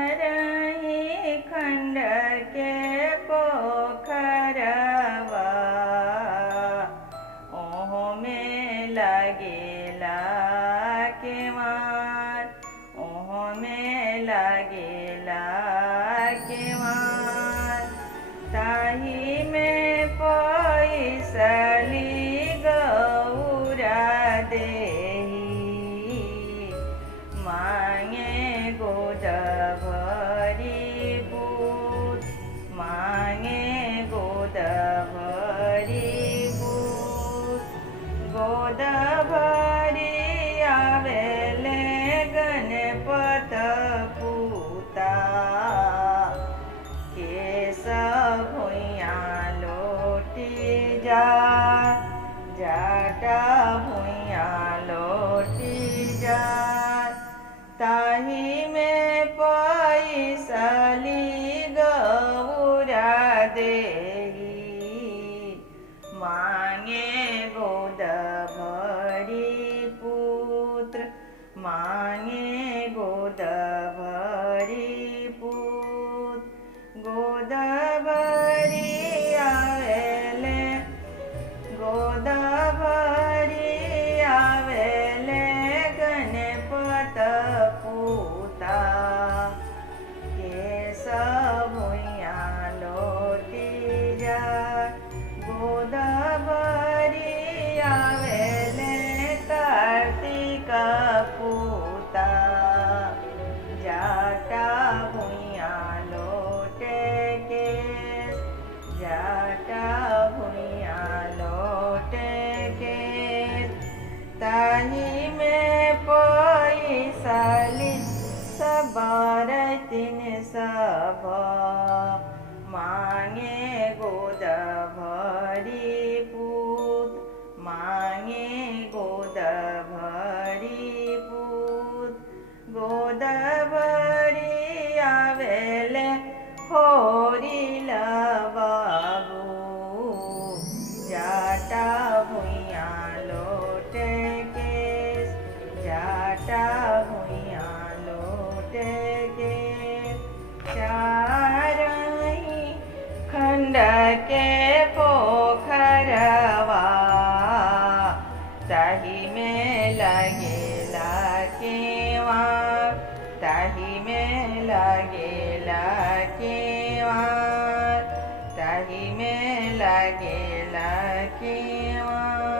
चारही खंड के पोखरवा ओहो में लगेला केवाड़ ओहो में लगेला केवाड़ ताही में पैसली गौरा देही मांगे गोद भरी बूट मांगे गोद भरी बूट गोद भरी आवेले गणपत पूता केस भुइया लोटी जा जाटा भुइया लोटी जा ताही में पैसली गौरा देही मांगे गोद भरी पुत्र मांगे गोद भरी पुत्र गोद भरी आवेले गोद भरी आवेले गणपत पूता केस भुइया लोटी जा गोद भरी आवेले कार्तिक पूता जाटा भुइया लोटे केस जाटा भुइया लोटे केस ताही में पैसली सबर तीन सब मांगे गोद भरी पूत मांगे गोद भरी पूत गोद भरी आवेले होरिल बाबू जाटा भुइया लोटे केस जाटा भुइया लोटे केस चारही खंड के पोखरवा ताही में लगेला केवाड़ ताही में लगेला केवाड़ ताही में लगेला केवाड़।